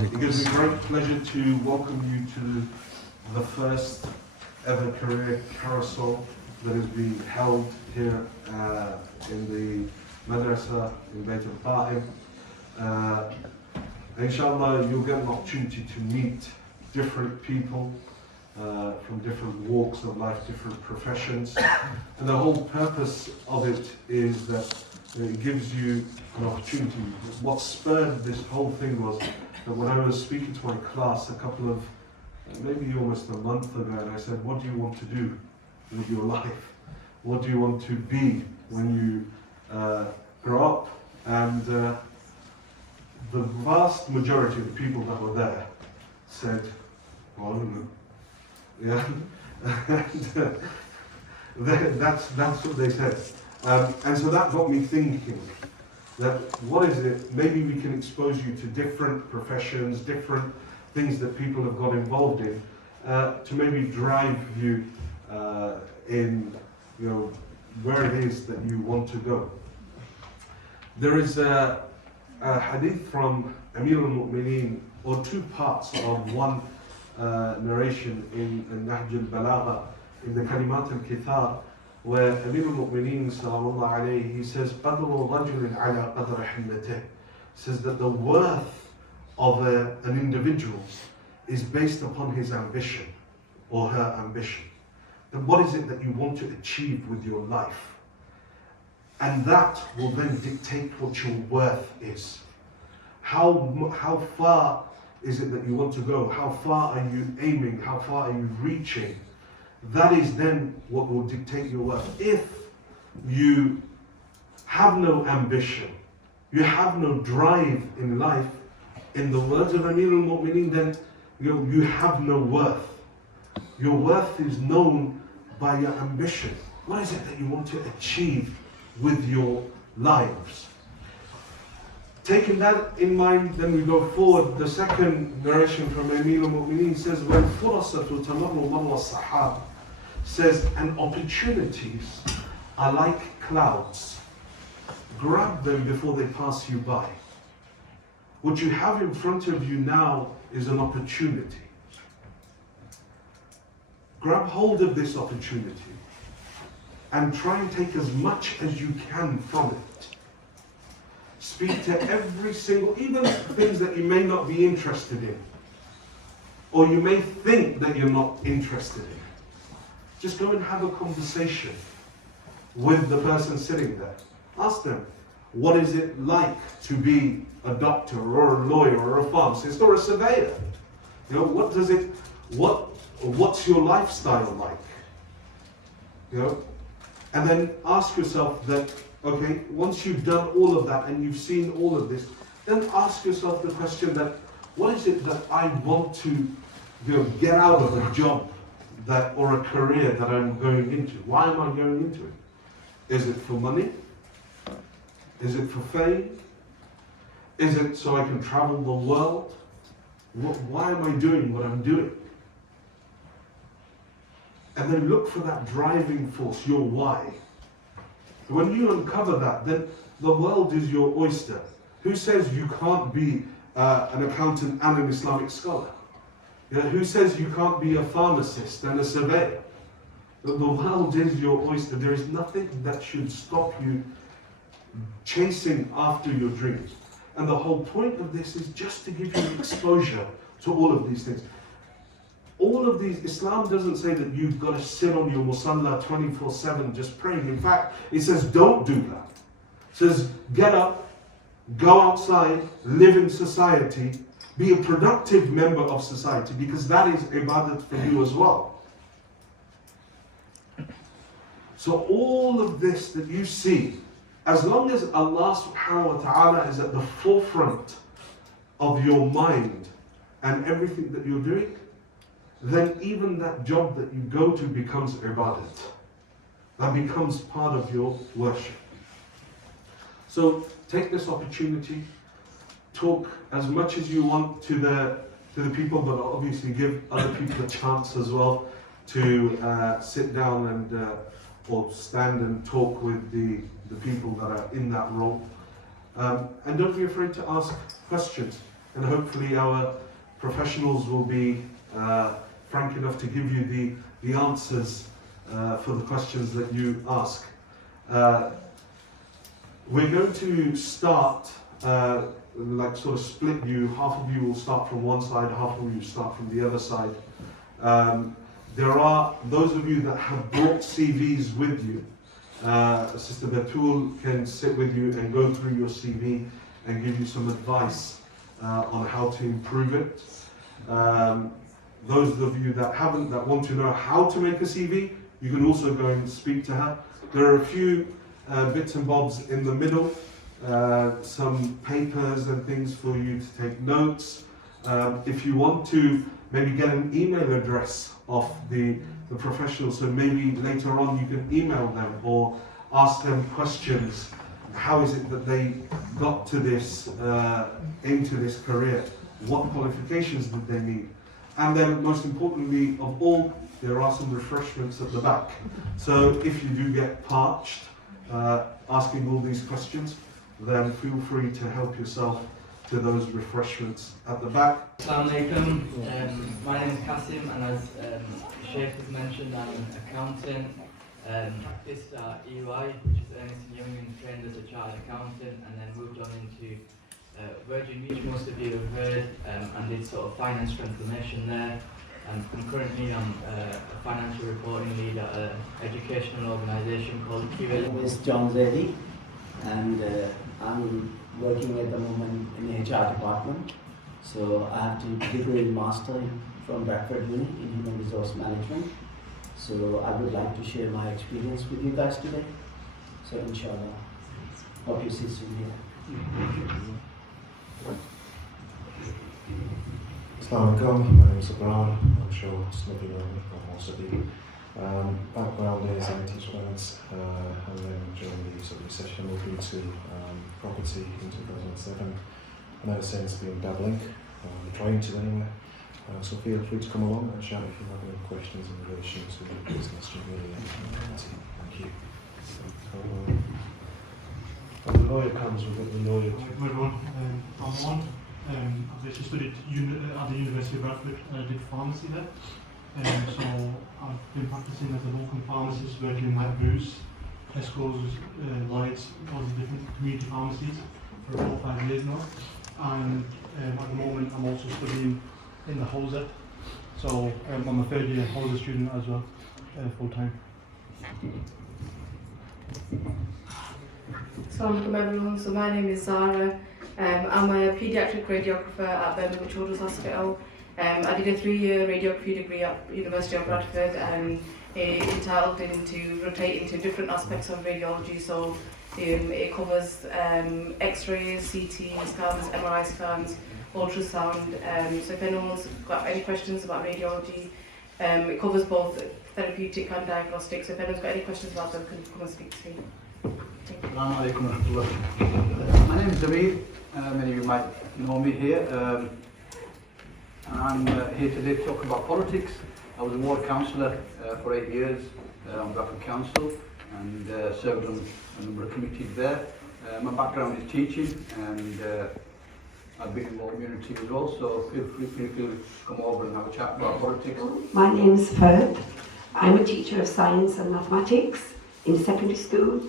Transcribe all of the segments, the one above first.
It gives me great pleasure to welcome you to the first ever career carousel that is being held here in the madrasa in Bayt al-Ta'im. Inshallah, you'll get an opportunity to meet different people from different walks of life, different professions. And the whole purpose of it is that it gives you an opportunity. What spurred this whole thing was that when I was speaking to my class a couple of, maybe almost a month ago, and I said, what do you want to do with your life? What do you want to be when you grow up? And the vast majority of the people that were there said, well, I don't know. Yeah, and that's what they said. And so that got me thinking that what is it, maybe we can expose you to different professions, different things that people have got involved in, to maybe drive you in, where it is that you want to go. There is a hadith from Amir al-Mu'mineen, or two parts of one narration in Nahj al-Balagha, in the Kalimat al-Kithar, where Amir al-Mu'mineen sallallahu alayhi, he says, قَدْرُ رَجُلٍ عَلَى قَدْرِ حِلَّتِهِ, says that the worth of an individual is based upon his ambition, or her ambition. Then what is it that you want to achieve with your life? And that will then dictate what your worth is. How far is it that you want to go? How far are you aiming? How far are you reaching? That is then what will dictate your worth. If you have no ambition, you have no drive in life, in the words of Amir al-Mu'mineen, then you have no worth. Your worth is known by your ambition. What is it that you want to achieve with your lives? Taking that in mind, then we go forward. The second narration from Amir al-Mu'mineen says, when furasatu tamarru marra sahab, says, and opportunities are like clouds. Grab them before they pass you by. What you have in front of you now is an opportunity. Grab hold of this opportunity and try and take as much as you can from it. Speak to every single, even things that you may not be interested in, or you may think that you're not interested in. Just go and have a conversation with the person sitting there. Ask them, what is it like to be a doctor or a lawyer or a pharmacist or a surveyor? What's your lifestyle like? And then ask yourself that, okay, once you've done all of that and you've seen all of this, then ask yourself the question that, what is it that I want to get out of a job or a career that I'm going into? Why am I going into it? Is it for money? Is it for fame? Is it so I can travel the world? Why am I doing what I'm doing? And then look for that driving force, your why. When you uncover that, then the world is your oyster. Who says you can't be an accountant and an Islamic scholar? Who says you can't be a pharmacist and a surveyor? The world is your oyster. There is nothing that should stop you chasing after your dreams. And the whole point of this is just to give you exposure to all of these things. all of these, Islam doesn't say that you've got to sit on your musalla 24/7 just praying. In fact, it says don't do that. It says get up, go outside, live in society, be a productive member of society, because that is ibadat for you as well. So all of this that you see, as long as Allah subhanahu wa ta'ala is at the forefront of your mind and everything that you're doing, then even that job that you go to becomes ibadat. That becomes part of your worship. So take this opportunity, talk as much as you want to the people, but obviously give other people a chance as well to sit down and or stand and talk with the people that are in that role. And don't be afraid to ask questions. And hopefully our professionals will be frank enough to give you the answers for the questions that you ask. We're going to start, like sort of split you. Half of you will start from one side, half of you start from the other side. There are those of you that have brought CVs with you. Sister Batul can sit with you and go through your CV and give you some advice on how to improve it. Those of you that haven't, that want to know how to make a CV, you can also go and speak to her. There are a few bits and bobs in the middle, some papers and things for you to take notes. If you want to maybe get an email address of the professional, so maybe later on you can email them or ask them questions. How is it that they got to this, into this career? What qualifications did they need? And then most importantly of all, there are some refreshments at the back. So if you do get parched asking all these questions, then feel free to help yourself to those refreshments at the back. Assalamu alaikum. My name is Kasim, and as Sheikh has mentioned, I'm an accountant. Practiced at EY, which is Ernst & Young, and trained as a chartered accountant, and then moved on into Virgin Media, most of you have heard, and did sort of finance transformation there. And currently I'm a financial reporting lead at an educational organisation called My name is John Zedi, and I'm working at the moment in the HR department. So I have a degree in master from Bradford Uni in Human Resource Management. So I would like to share my experience with you guys today. So inshallah, hope you see soon here. Assalamu alaikum, my name is Abraham. I'm sure some of you know me, but most of you. Background is I teach finance, and then during the sort of recession moved into property in 2007. And ever since been dabbling, trying to anyway. So feel free to come along and chat if you have any questions in relation to the business generally and property. Thank you. And the lawyer comes, we've got the lawyer. Hi everyone, I'm Juan. I've actually studied at the University of Bradford and I did pharmacy there. So I've been practicing as a local pharmacist, working in like Boots, Tesco's, Lloyd's, all the different community pharmacies for 4 or 5 years now. And at the moment I'm also studying in the HOSA. So I'm a third year HOSA student as well, full time. Assalamualaikum everyone, so my name is Zara. I'm a paediatric radiographer at Birmingham Children's Hospital. I did a 3-year radiography degree at University of Bradford and entitled into rotating to different aspects of radiology. So it covers X-rays, CT scans, MRI scans, ultrasound. So if anyone's got any questions about radiology, it covers both therapeutic and diagnostic. So if anyone's got any questions about them, can come and speak to me. Assalamu alaikum warahmatullah. My name is David. Many of you might know me here. I'm here today to talk about politics. I was a ward councillor for 8 years on Bradford Council and served on a number of committees there. My background is teaching and I've been in the community as well, so feel free to come over and have a chat about politics. My name is Ferb. I'm a teacher of science and mathematics in secondary school.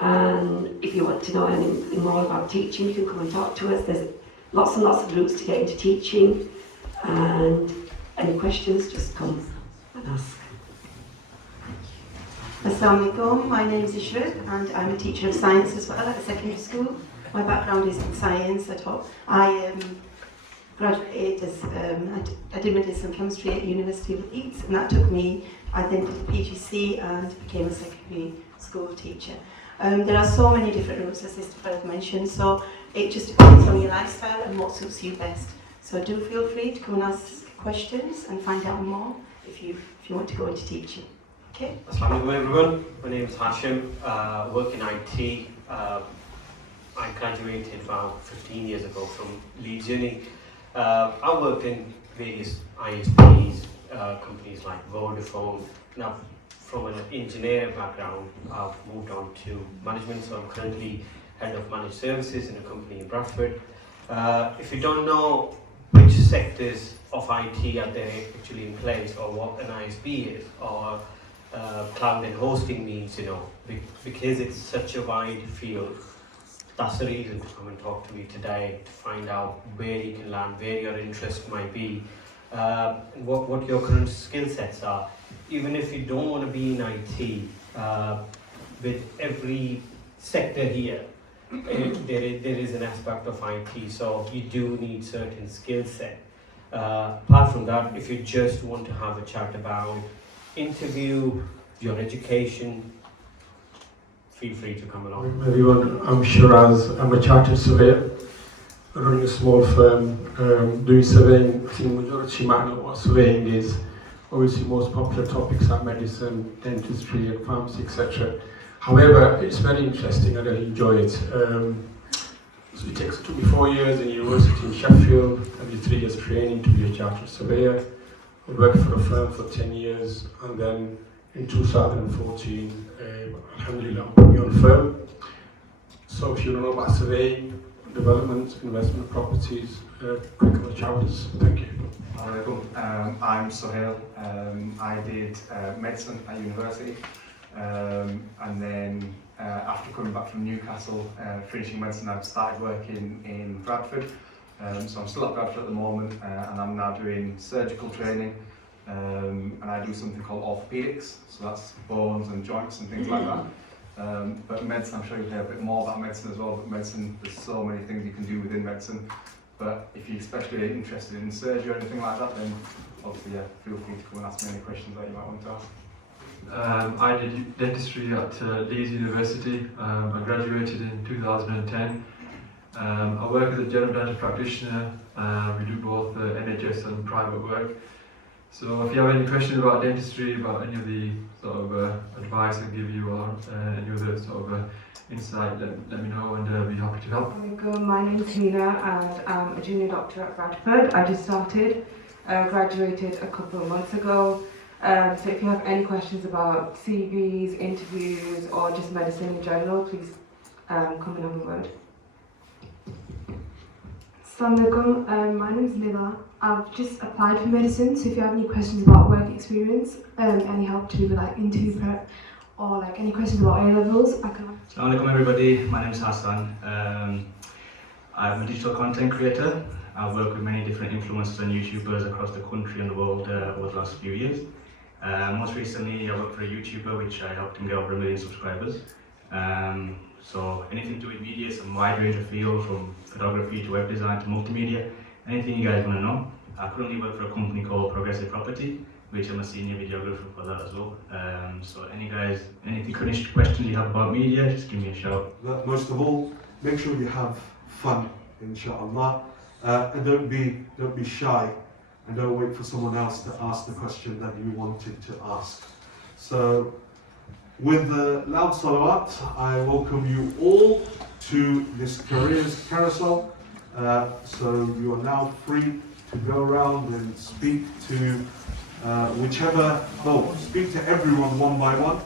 And if you want to know anything more about teaching, you can come and talk to us. There's lots and lots of routes to get into teaching, and any questions, just come and ask. Assalamu alaikum, my name is Ishrat and I'm a teacher of science as well at a secondary school. My background is in science at all. I graduated as, I did medicinal chemistry at University of Leeds, and that took me, I then did PGC and became a secondary school teacher. There are so many different routes, as Sister Farah mentioned, so it just depends on your lifestyle and what suits you best. So do feel free to come and ask questions and find out more if you want to go into teaching. Okay. Assalamu alaikum everyone, my name is Hashim, work in IT. I graduated about 15 years ago from Leeds Uni. I worked in various ISPs, companies like Vodafone. Now, from an engineering background, I've moved on to management, so I'm currently head of managed services in a company in Bradford. If you don't know which sectors of IT are there actually in place, or what an ISP is, or cloud and hosting means, because it's such a wide field, that's the reason to come and talk to me today, to find out where you can land, where your interest might be, and what your current skill sets are. Even if you don't want to be in IT, with every sector here, there is an aspect of IT, so you do need certain skill set. Apart from that, if you just want to have a chat about interview, your education, feel free to come along. Everyone, I'm Shiraz. I'm a chartered surveyor running a small firm doing surveying. I think the majority might know what surveying is. Obviously, most popular topics are medicine, dentistry, and pharmacy, etc. However, it's very interesting. I really enjoy it. So it took me 4 years in university in Sheffield. I did 3 years training to be a chartered surveyor. I worked for a firm for 10 years, and then in 2014, alhamdulillah, put me on a firm. So if you don't know about surveying, development, investment properties, quick on the chapters. Thank you. I'm Sohail. I did medicine at university, and then after coming back from Newcastle, finishing medicine, I've started working in Bradford. So I'm still at Bradford at the moment, and I'm now doing surgical training, and I do something called orthopedics, so that's bones and joints and things like that. But medicine, I'm sure you'll hear a bit more about medicine as well, but medicine, there's so many things you can do within medicine. But if you're especially interested in surgery or anything like that, then obviously, yeah, feel free to come and ask me any questions that you might want to ask. I did dentistry at Leeds University. I graduated in 2010. I work as a general dental practitioner. We do both NHS and private work. So if you have any questions about dentistry, about any of the sort of advice I give you, or any other sort of insight, let me know, and I'll be happy to help. My name is Tina and I'm a junior doctor at Bradford. I just started, graduated a couple of months ago. So if you have any questions about CVs, interviews, or just medicine in general, please come and have a word. Assalamu alaikum, my name is Lila. I've just applied for medicine, so if you have any questions about work experience, any help to do with like interview prep, or like any questions about A-levels, I can. Assalamu alaikum everybody, my name is Hassan. I'm a digital content creator. I've worked with many different influencers and YouTubers across the country and the world over the last few years. Most recently I worked for a YouTuber which I helped him get over 1 million subscribers. So anything to do with media, some wide range of fields, from photography to web design to multimedia, anything you guys want to know. I currently work for a company called Progressive Property, which I'm a senior videographer for that as well. So any questions you have about media, just give me a shout. Most of all, make sure you have fun, inshallah, and don't be shy, and don't wait for someone else to ask the question that you wanted to ask. So, with the loud salawat, I welcome you all to this careers carousel. So you are now free to go around and speak to speak to everyone one by one.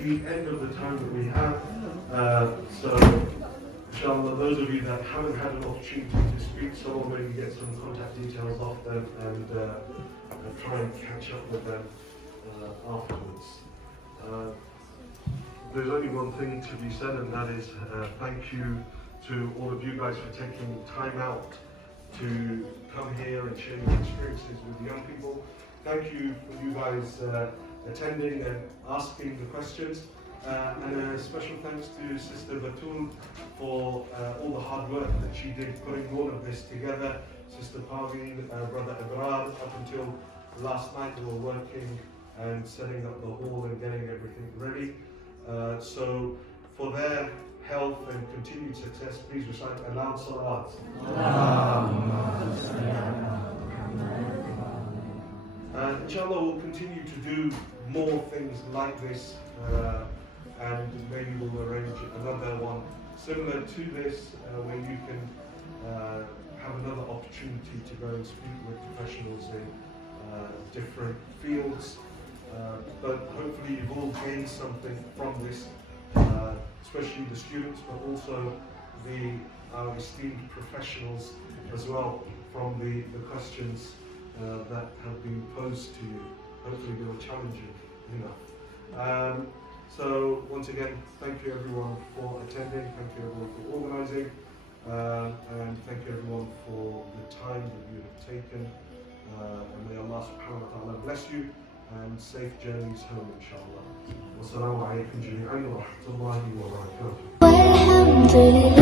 The end of the time that we have. So, inshallah, those of you that haven't had an opportunity to speak, someone maybe get some contact details off them and try and catch up with them afterwards. There's only one thing to be said, and that is thank you to all of you guys for taking time out to come here and share your experiences with young people. Thank you for you guys attending and asking the questions. And a special thanks to Sister Batul for all the hard work that she did putting all of this together. Sister Parveen, Brother Ibrar, up until last night they were working and setting up the hall and getting everything ready. So for their health and continued success, please recite a loud salawat. Inshallah, we'll continue to do more things like this, and maybe we'll arrange another one similar to this, where you can have another opportunity to go and speak with professionals in different fields. But hopefully you've all gained something from this, especially the students, but also our esteemed professionals as well, from the questions that have been posed to you. Hopefully they were challenging enough. So once again, thank you everyone for attending, thank you everyone for organising, and thank you everyone for the time that you have taken. And may Allah subhanahu wa ta'ala bless you and safe journeys home, inshallah. Wassalamu alaikum jami'an wa rahmatullahi wa barakatuh.